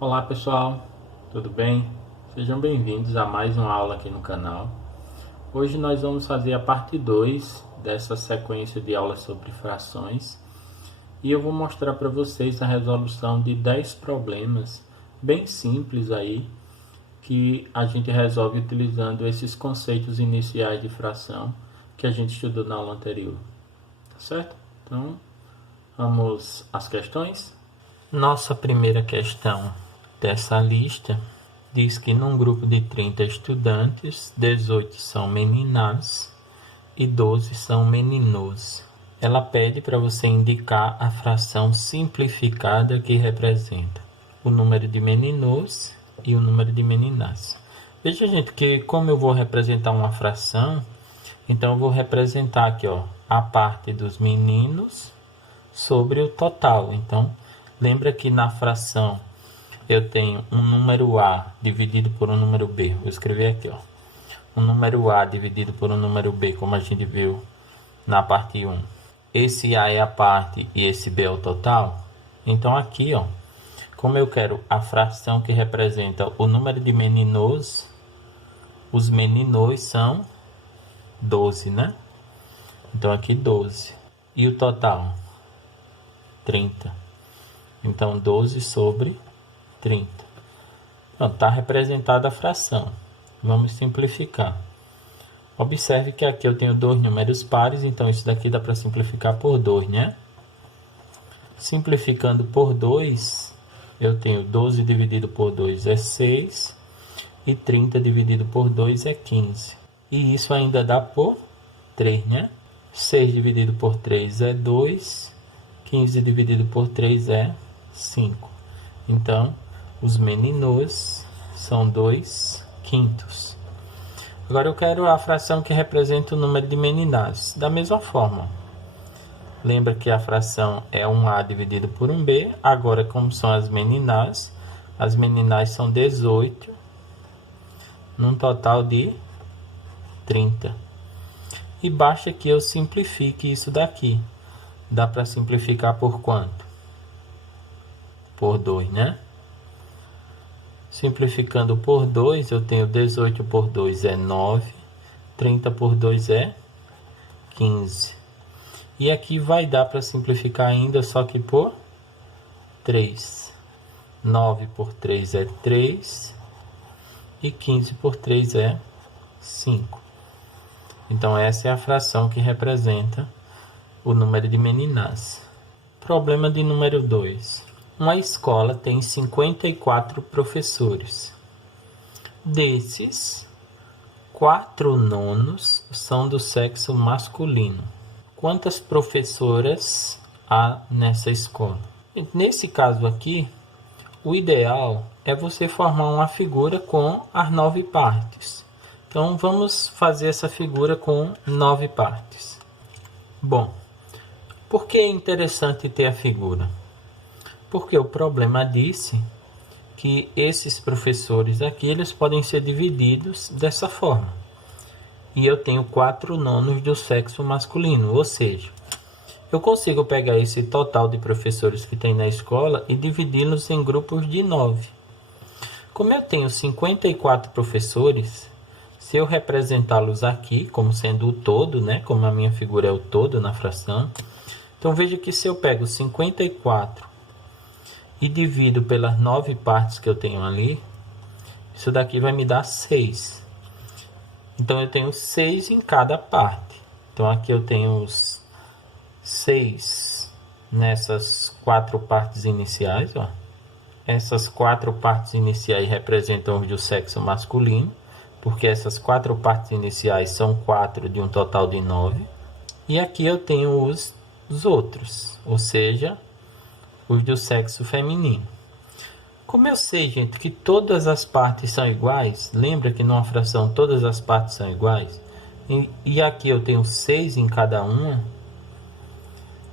Olá pessoal, tudo bem? Sejam bem-vindos a mais uma aula aqui no canal. Hoje nós vamos fazer a parte 2 dessa sequência de aulas sobre frações e eu vou mostrar para vocês a resolução de 10 problemas bem simples aí que a gente resolve utilizando esses conceitos iniciais de fração que a gente estudou na aula anterior, tá certo? Então, vamos às questões? Nossa primeira questão dessa lista diz que num grupo de 30 estudantes, 18 são meninas e 12 são meninos. Ela pede para você indicar a fração simplificada que representa o número de meninos e o número de meninas. Veja, gente, que como eu vou representar uma fração, então eu vou representar aqui, ó, a parte dos meninos sobre o total. Então, lembra que na fração eu tenho um número A dividido por um número B. Vou escrever aqui, ó. Um número A dividido por um número B, como a gente viu na parte 1. Esse A é a parte e esse B é o total. Então aqui, ó, como eu quero a fração que representa o número de meninos, os meninos são 12, né? Então aqui 12. E o total? 30. Então 12 sobre 30. Pronto, está representada a fração. Vamos simplificar. Observe que aqui eu tenho dois números pares, então isso daqui dá para simplificar por 2, né? Simplificando por 2, eu tenho 12 dividido por 2 é 6 e 30 dividido por 2 é 15. E isso ainda dá por 3, né? 6 dividido por 3 é 2, 15 dividido por 3 é 5. Então, os meninos são 2/5. Agora eu quero a fração que representa o número de meninas. Da mesma forma, lembra que a fração é um A dividido por um B. Agora, como são as meninas são 18, num total de 30. E basta que eu simplifique isso daqui. Dá para simplificar por quanto? Por 2, né? Simplificando por 2, eu tenho 18 por 2 é 9, 30 por 2 é 15. E aqui vai dar para simplificar ainda, só que por 3. 9 por 3 é 3 e 15 por 3 é 5. Então essa é a fração que representa o número de meninas. Problema de número 2. Uma escola tem 54 professores. Desses, 4 nonos são do sexo masculino. Quantas professoras há nessa escola? Nesse caso aqui, o ideal é você formar uma figura com as 9 partes. Então, vamos fazer essa figura com 9 partes. Bom, por que é interessante ter a figura? Porque o problema disse que esses professores aqui, eles podem ser divididos dessa forma. E eu tenho 4 nonos do sexo masculino, ou seja, eu consigo pegar esse total de professores que tem na escola e dividi-los em grupos de 9. Como eu tenho 54 professores, se eu representá-los aqui como sendo o todo, né, como a minha figura é o todo na fração, então veja que se eu pego 54 e divido pelas 9 partes que eu tenho ali, isso daqui vai me dar 6. Então eu tenho 6 em cada parte. Então aqui eu tenho os 6 nessas 4 partes iniciais, ó. Essas 4 partes iniciais representam os do sexo masculino, porque essas 4 partes iniciais são 4 de um total de 9. E aqui eu tenho os outros, ou seja, os do sexo feminino. Como eu sei, gente, que todas as partes são iguais, lembra que numa fração todas as partes são iguais? E aqui eu tenho 6 em cada uma.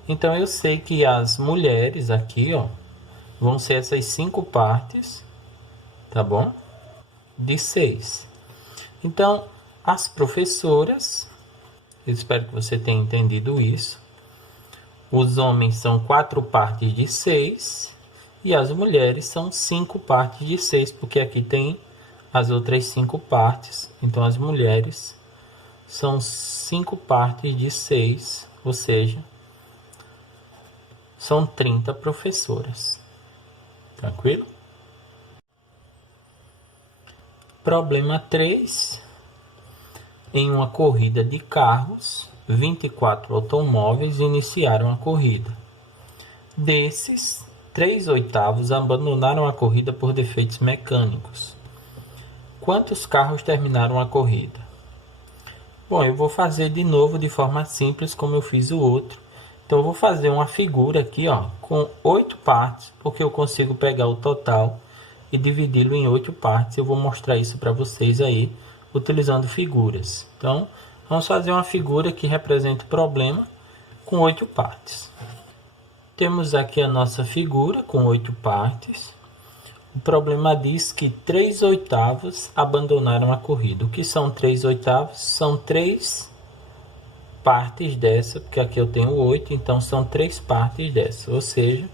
Então eu sei que as mulheres aqui, ó, vão ser essas 5 partes, tá bom? De 6. Então, as professoras, eu espero que você tenha entendido isso. Os homens são 4 partes de 6 E as mulheres são 5 partes de 6, porque aqui tem as outras 5 partes. Então, as mulheres são 5 partes de 6, ou seja, são 30 professoras. Tranquilo? Problema 3. Em uma corrida de carros, 24 automóveis iniciaram a corrida. Desses, 3/8 abandonaram a corrida por defeitos mecânicos. Quantos carros terminaram a corrida? Bom, eu vou fazer de novo de forma simples como eu fiz o outro. Então, eu vou fazer uma figura aqui, ó, com 8 partes, porque eu consigo pegar o total e dividi-lo em 8 partes. Eu vou mostrar isso para vocês aí, utilizando figuras. Então, vamos fazer uma figura que representa o problema com 8 partes. Temos aqui a nossa figura com 8 partes. O problema diz que 3/8 abandonaram a corrida. O que são 3/8? São 3 partes dessa, porque aqui eu tenho 8, então são 3 partes dessa. Ou seja,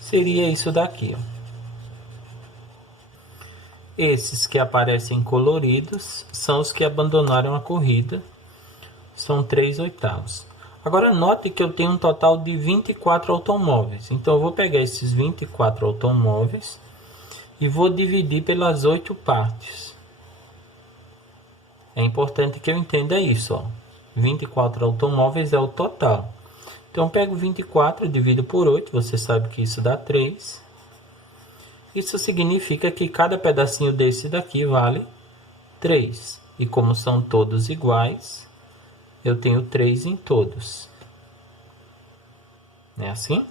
seria isso daqui, ó. Esses que aparecem coloridos são os que abandonaram a corrida. São 3/8. Agora, note que eu tenho um total de 24 automóveis. Então, eu vou pegar esses 24 automóveis e vou dividir pelas 8 partes. É importante que eu entenda isso, ó. 24 automóveis é o total. Então, eu pego 24 e divido por 8. Você sabe que isso dá 3. Isso significa que cada pedacinho desse daqui vale 3. E como são todos iguais, eu tenho 3 em todos. Não é assim?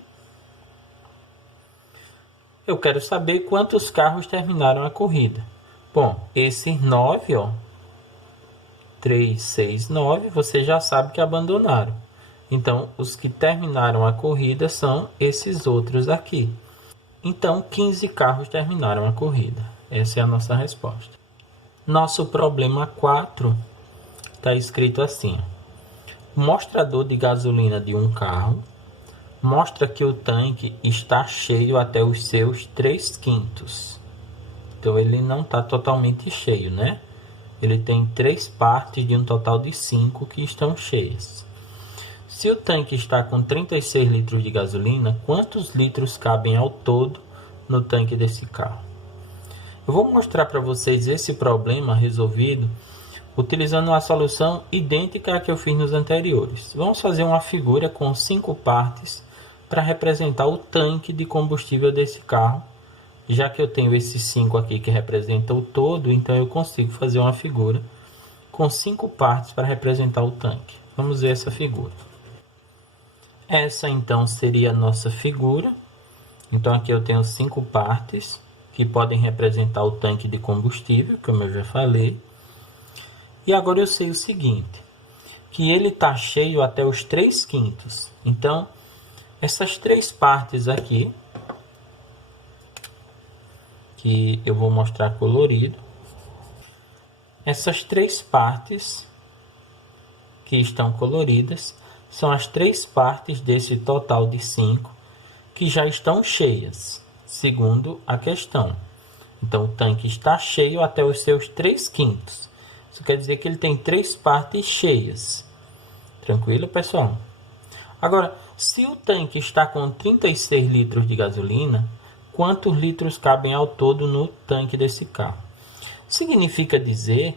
Eu quero saber quantos carros terminaram a corrida. Bom, esses 9, ó, 3, 6, 9, você já sabe que abandonaram. Então, os que terminaram a corrida são esses outros aqui. Então, 15 carros terminaram a corrida. Essa é a nossa resposta. Nosso problema 4 está escrito assim. O mostrador de gasolina de um carro mostra que o tanque está cheio até os seus 3/5. Então, ele não está totalmente cheio, né? Ele tem 3 partes de um total de 5 que estão cheias. Se o tanque está com 36 litros de gasolina, quantos litros cabem ao todo no tanque desse carro? Eu vou mostrar para vocês esse problema resolvido utilizando uma solução idêntica à que eu fiz nos anteriores. Vamos fazer uma figura com 5 partes para representar o tanque de combustível desse carro. Já que eu tenho esses 5 aqui que representam o todo, então eu consigo fazer uma figura com 5 partes para representar o tanque. Vamos ver essa figura. Essa então seria a nossa figura. Então aqui eu tenho 5 partes que podem representar o tanque de combustível, como eu já falei. E agora eu sei o seguinte, que ele está cheio até os 3/5. Então, essas 3 partes aqui, que eu vou mostrar colorido, essas 3 partes que estão coloridas são as 3 partes desse total de 5 que já estão cheias, segundo a questão. Então, o tanque está cheio até os seus 3/5. Isso quer dizer que ele tem 3 partes cheias. Tranquilo, pessoal? Agora, se o tanque está com 36 litros de gasolina, quantos litros cabem ao todo no tanque desse carro? Significa dizer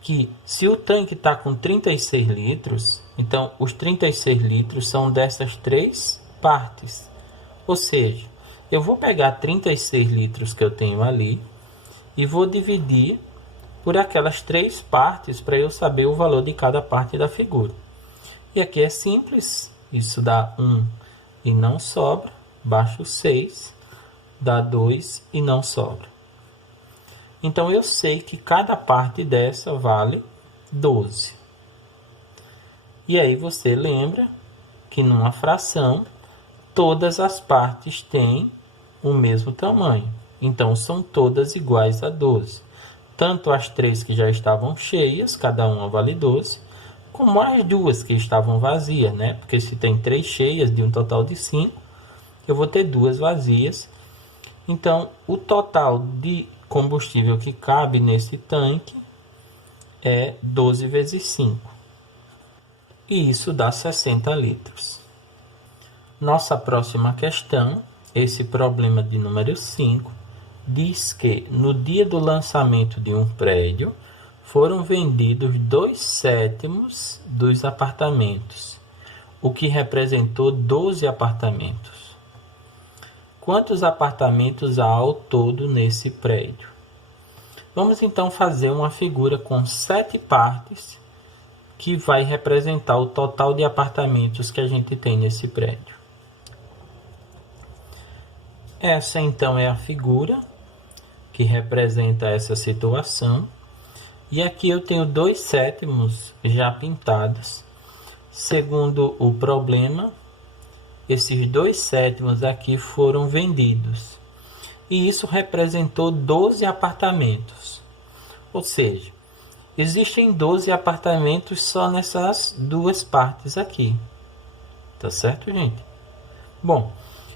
que se o tanque está com 36 litros, então os 36 litros são dessas 3 partes. Ou seja, eu vou pegar 36 litros que eu tenho ali e vou dividir por aquelas 3 partes para eu saber o valor de cada parte da figura. E aqui é simples, isso dá 1 e não sobra, baixo 6, dá 2 e não sobra. Então, eu sei que cada parte dessa vale 12. E aí você lembra que numa fração, todas as partes têm o mesmo tamanho. Então, são todas iguais a 12. Tanto as 3 que já estavam cheias, cada uma vale 12, como as 2 que estavam vazias, né? Porque se tem 3 cheias de um total de 5, eu vou ter 2 vazias. Então, o total de combustível que cabe nesse tanque é 12 vezes 5. E isso dá 60 litros. Nossa próxima questão, esse problema de número 5, diz que no dia do lançamento de um prédio, foram vendidos 2/7 dos apartamentos, o que representou 12 apartamentos. Quantos apartamentos há ao todo nesse prédio? Vamos então fazer uma figura com 7 partes, que vai representar o total de apartamentos que a gente tem nesse prédio. Essa então é a figura que representa essa situação. E aqui eu tenho 2/7 já pintados. Segundo o problema, esses 2/7 aqui foram vendidos. E isso representou 12 apartamentos. Ou seja, existem 12 apartamentos só nessas duas partes aqui. Tá certo, gente? Bom,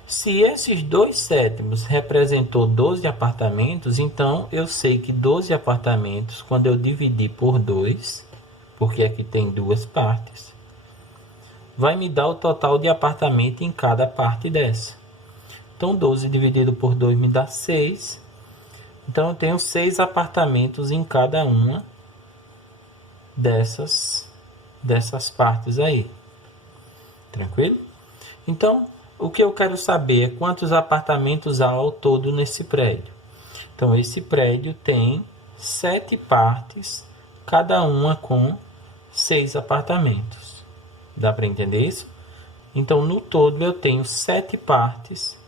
se esses 2/7 representou 12 apartamentos, então eu sei que 12 apartamentos, quando eu dividir por 2, porque aqui tem duas partes, vai me dar o total de apartamento em cada parte dessa. Então 12 dividido por 2 me dá 6. Então eu tenho 6 apartamentos em cada uma dessas partes aí. Tranquilo? Então, o que eu quero saber é quantos apartamentos há ao todo nesse prédio. Então, esse prédio tem 7 partes, cada uma com 6 apartamentos. Dá para entender isso? Então, no todo, eu tenho 7 partes,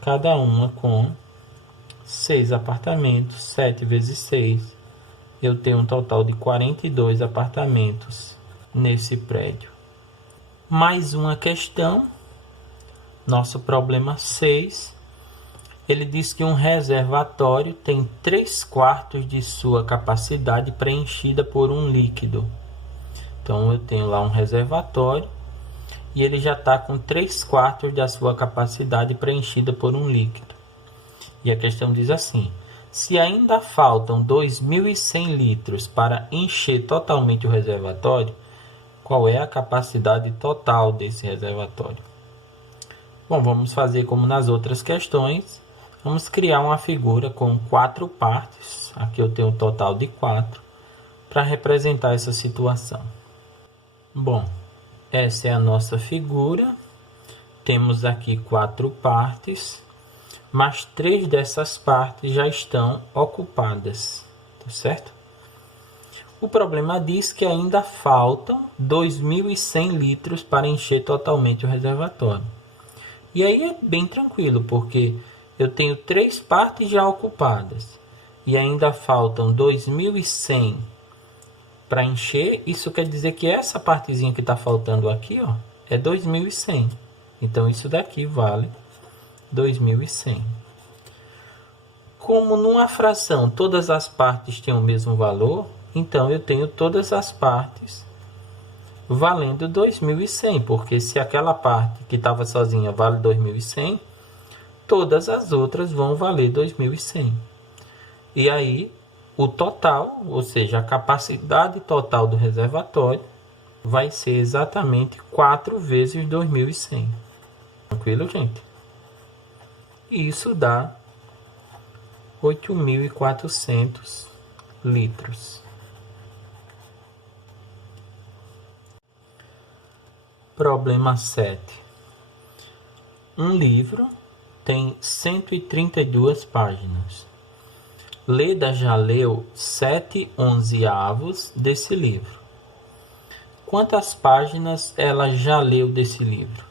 cada uma com 6 apartamentos. 7 vezes 6, eu tenho um total de 42 apartamentos nesse prédio. Mais uma questão. Nosso problema 6, ele diz que um reservatório tem 3/4 de sua capacidade preenchida por um líquido. Então eu tenho lá um reservatório e ele já está com 3/4 da sua capacidade preenchida por um líquido. E a questão diz assim: se ainda faltam 2.100 litros para encher totalmente o reservatório, qual é a capacidade total desse reservatório? Bom, vamos fazer como nas outras questões. Vamos criar uma figura com 4 partes. Aqui eu tenho um total de 4 para representar essa situação. Bom, essa é a nossa figura. Temos aqui 4 partes, mas 3 dessas partes já estão ocupadas, tá certo? O problema diz que ainda faltam 2.100 litros para encher totalmente o reservatório. E aí é bem tranquilo, porque eu tenho 3 partes já ocupadas e ainda faltam 2.100 para encher. Isso quer dizer que essa partezinha que está faltando aqui, ó, é 2.100. Então isso daqui vale 2.100. Como numa fração todas as partes têm o mesmo valor, então eu tenho todas as partes valendo 2.100, porque se aquela parte que estava sozinha vale 2.100, todas as outras vão valer 2.100. E aí o total, ou seja, a capacidade total do reservatório vai ser exatamente 4 vezes 2.100. Tranquilo, gente? E isso dá 8.400 litros. Problema 7. Um livro tem 132 páginas. Leda já leu 7/11 desse livro. Quantas páginas ela já leu desse livro?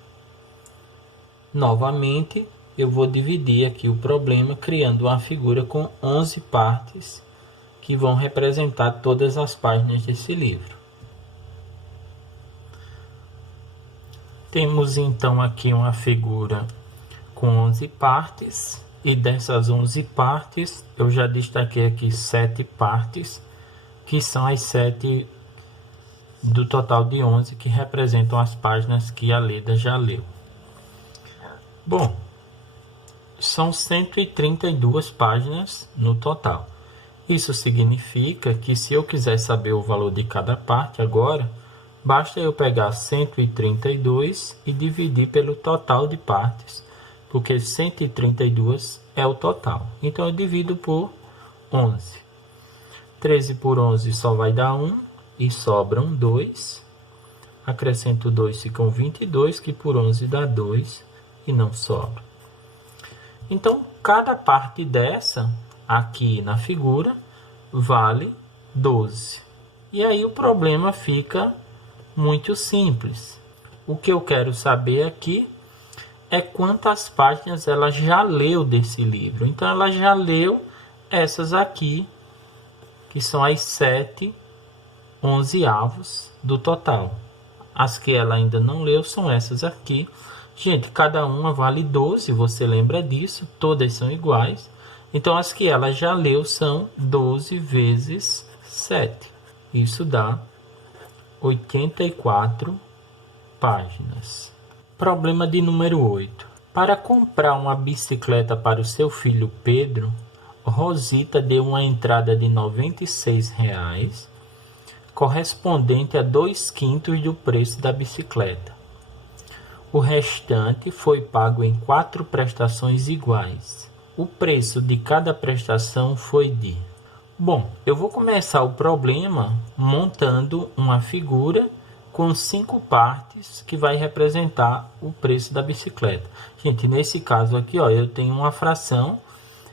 Novamente, eu vou dividir aqui o problema criando uma figura com 11 partes que vão representar todas as páginas desse livro. Temos então aqui uma figura com 11 partes, e dessas 11 partes eu já destaquei aqui 7 partes, que são as 7 do total de 11 que representam as páginas que a Leda já leu. Bom, são 132 páginas no total. Isso significa que se eu quiser saber o valor de cada parte agora, basta eu pegar 132 e dividir pelo total de partes, porque 132 é o total. Então eu divido por 11. 13 por 11 só vai dar 1 e sobram 2. Acrescento 2, ficam 22, que por 11 dá 2 e não sobra. Então, cada parte dessa, aqui na figura, vale 12. E aí o problema fica muito simples. O que eu quero saber aqui é quantas páginas ela já leu desse livro. Então, ela já leu essas aqui, que são as 7/11 do total. As que ela ainda não leu são essas aqui. Gente, cada uma vale 12, você lembra disso? Todas são iguais. Então, as que ela já leu são 12 vezes 7. Isso dá 84 páginas. Problema de número 8. Para comprar uma bicicleta para o seu filho Pedro, Rosita deu uma entrada de R$ 96, correspondente a 2/5 do preço da bicicleta. O restante foi pago em 4 prestações iguais. O preço de cada prestação foi de... Bom, eu vou começar o problema montando uma figura com 5 partes que vai representar o preço da bicicleta. Gente, nesse caso aqui, ó, eu tenho uma fração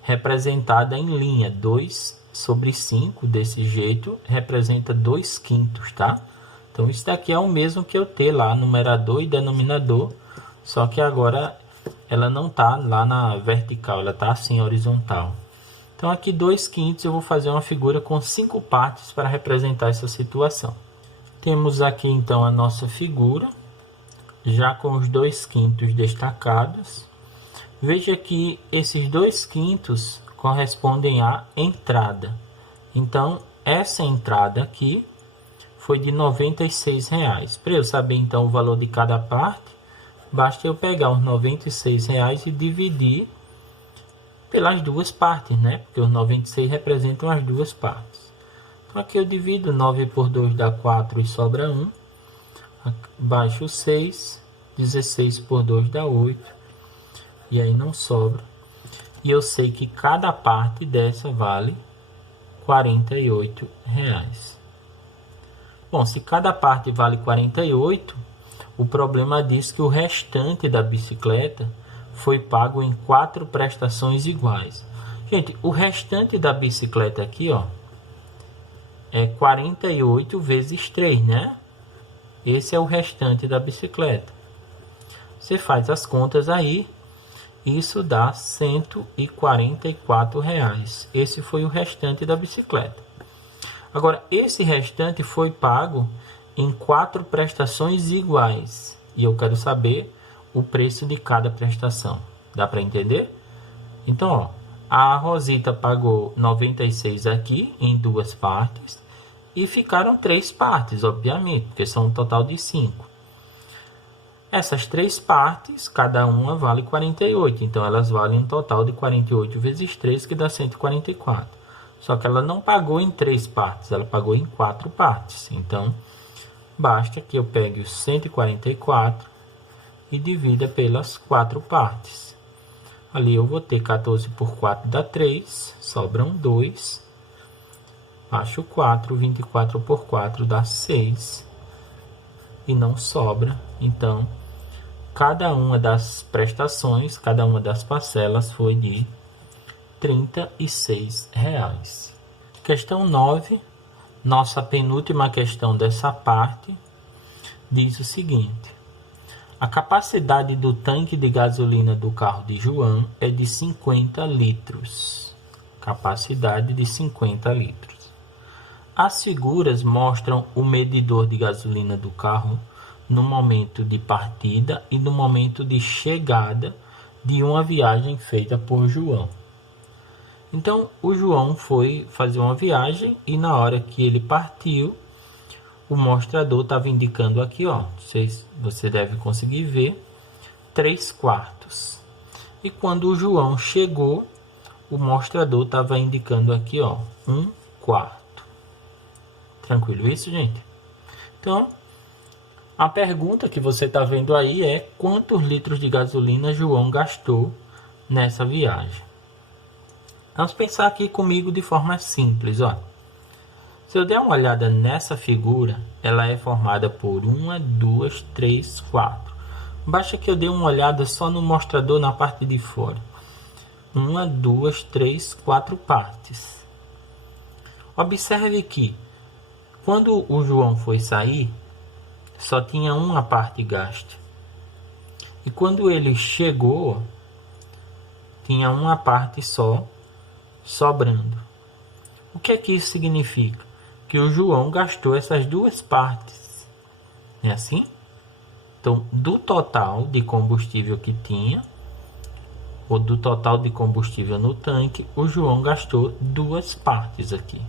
representada em linha. 2/5, desse jeito, representa 2/5, tá? Então, isso daqui é o mesmo que eu ter lá, numerador e denominador, só que agora ela não tá lá na vertical, ela tá assim, horizontal. Então, aqui 2/5 eu vou fazer uma figura com 5 partes para representar essa situação. Temos aqui, então, a nossa figura, já com os 2/5 destacados. Veja que esses 2/5 correspondem à entrada. Então, essa entrada aqui foi de R$ 96. Para eu saber, então, o valor de cada parte, basta eu pegar os R$ 96 e dividir pelas duas partes, né? Porque os 96 representam as duas partes. Então, aqui eu divido, 9 por 2 dá 4 e sobra 1. Baixo 6, 16 por 2 dá 8. E aí não sobra. E eu sei que cada parte dessa vale R$ 48. Bom, se cada parte vale 48, o problema diz que o restante da bicicleta foi pago em 4 prestações iguais. Gente, o restante da bicicleta aqui, ó, é 48 vezes 3, né? Esse é o restante da bicicleta. Você faz as contas aí, isso dá R$ 144. Esse foi o restante da bicicleta. Agora, esse restante foi pago em 4 prestações iguais. E eu quero saber o preço de cada prestação. Dá para entender? Então, ó, a Rosita pagou 96 aqui em 2 partes. E ficaram 3 partes, obviamente, porque são um total de 5. Essas 3 partes, cada uma vale 48. Então, elas valem um total de 48 vezes 3, que dá 144. Só que ela não pagou em 3 partes, ela pagou em 4 partes. Então, basta que eu pegue os 144 e divida pelas 4 partes. Ali eu vou ter 14 por 4 dá 3, sobram 2. Baixo 4, 24 por 4 dá 6. E não sobra. Então, cada uma das prestações, cada uma das parcelas foi de R$ 36. Questão 9, nossa penúltima questão dessa parte, diz o seguinte: a capacidade do tanque de gasolina do carro de João é de 50 litros. Capacidade de 50 litros. As figuras mostram o medidor de gasolina do carro no momento de partida e no momento de chegada de uma viagem feita por João. Então, o João foi fazer uma viagem e na hora que ele partiu, o mostrador estava indicando aqui, ó, você deve conseguir ver, 3/4. E quando o João chegou, o mostrador estava indicando aqui, ó, 1/4. Tranquilo isso, gente? Então, a pergunta que você está vendo aí é quantos litros de gasolina João gastou nessa viagem. Vamos pensar aqui comigo de forma simples, ó. Se eu der uma olhada nessa figura, ela é formada por 1, 2, 3, 4. Basta que eu dê uma olhada só no mostrador na parte de fora. 1, 2, 3, 4 partes. Observe que quando o João foi sair, só tinha uma parte gasta. E quando ele chegou, tinha uma parte só sobrando. O que é que isso significa? Que o João gastou essas duas partes. Não é assim? Então, do total de combustível que tinha, ou do total de combustível no tanque, o João gastou duas partes aqui.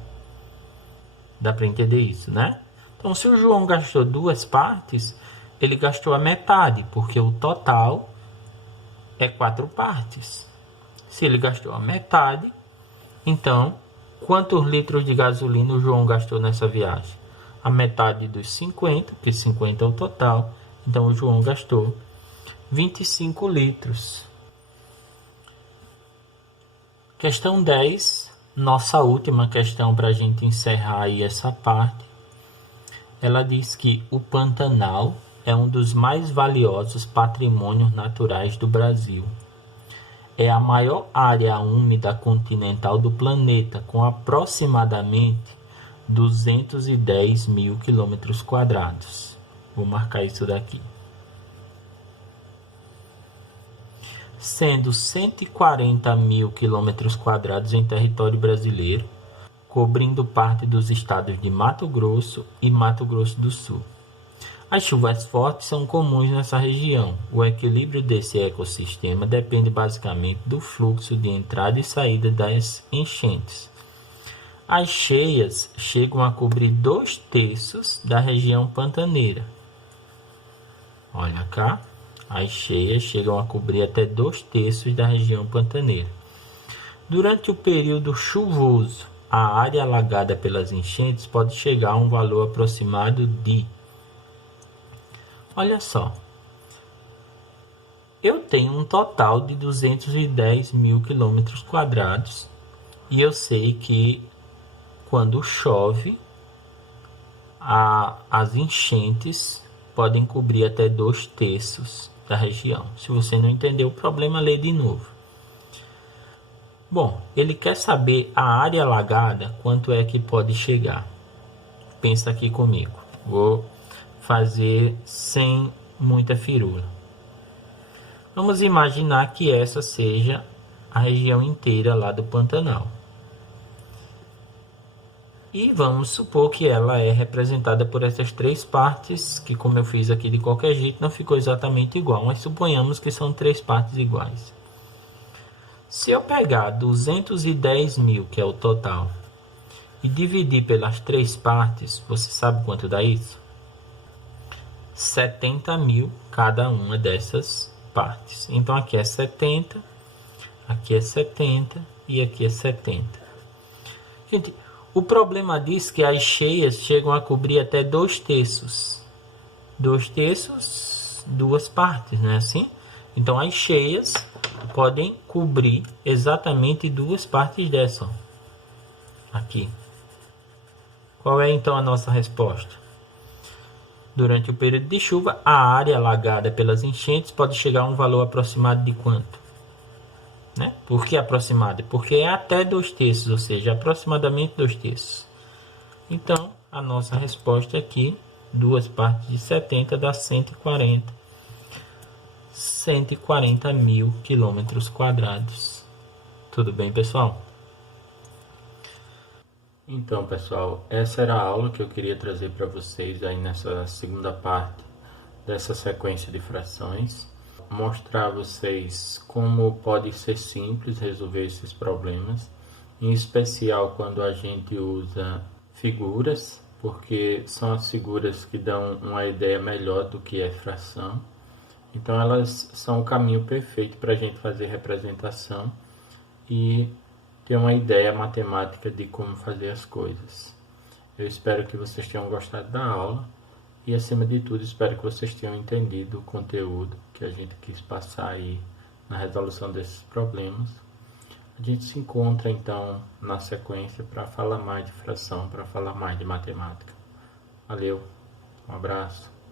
Dá para entender isso, né? Então, se o João gastou duas partes, ele gastou a metade, porque o total é 4 partes. Se ele gastou a metade, então, quantos litros de gasolina o João gastou nessa viagem? A metade dos 50, porque 50 é o total. Então, o João gastou 25 litros. Questão 10, nossa última questão para a gente encerrar aí essa parte. Ela diz que o Pantanal é um dos mais valiosos patrimônios naturais do Brasil. É a maior área úmida continental do planeta, com aproximadamente 210 mil km². Vou marcar isso daqui. Sendo 140 mil km² em território brasileiro, cobrindo parte dos estados de Mato Grosso e Mato Grosso do Sul. As chuvas fortes são comuns nessa região. O equilíbrio desse ecossistema depende basicamente do fluxo de entrada e saída das enchentes. As cheias chegam a cobrir 2/3 da região pantaneira. Olha cá, as cheias chegam a cobrir até 2/3 da região pantaneira. Durante o período chuvoso, a área alagada pelas enchentes pode chegar a um valor aproximado de... Olha só, eu tenho um total de 210 mil km² e eu sei que quando chove, as enchentes podem cobrir até 2/3 da região. Se você não entendeu o problema, lê de novo. Bom, ele quer saber a área alagada, quanto é que pode chegar. Pensa aqui comigo. Vou fazer sem muita firula. Vamos imaginar que essa seja a região inteira lá do Pantanal. E vamos supor que ela é representada por essas 3 partes, que como eu fiz aqui de qualquer jeito, não ficou exatamente igual, mas suponhamos que são 3 partes iguais. Se eu pegar 210 mil, que é o total, e dividir pelas 3 partes, você sabe quanto dá isso? 70 mil cada uma dessas partes. Então aqui é 70, aqui é 70 e aqui é 70. Gente, o problema diz que as cheias chegam a cobrir até 2/3. 2/3, 2 partes, não é assim? Então as cheias podem cobrir exatamente 2 partes dessa. Aqui. Qual é então a nossa resposta? Durante o período de chuva, a área alagada pelas enchentes pode chegar a um valor aproximado de quanto? Né? Por que aproximado? Porque é até 2/3, ou seja, aproximadamente 2/3. Então, a nossa resposta aqui, 2 partes de 70 dá 140. 140 mil km². Tudo bem, pessoal? Então, pessoal, essa era a aula que eu queria trazer para vocês aí nessa segunda parte dessa sequência de frações. Mostrar a vocês como pode ser simples resolver esses problemas, em especial quando a gente usa figuras, porque são as figuras que dão uma ideia melhor do que é fração. Então elas são o caminho perfeito para a gente fazer representação e ter uma ideia matemática de como fazer as coisas. Eu espero que vocês tenham gostado da aula e, acima de tudo, espero que vocês tenham entendido o conteúdo que a gente quis passar aí na resolução desses problemas. A gente se encontra então na sequência para falar mais de fração, para falar mais de matemática. Valeu, um abraço.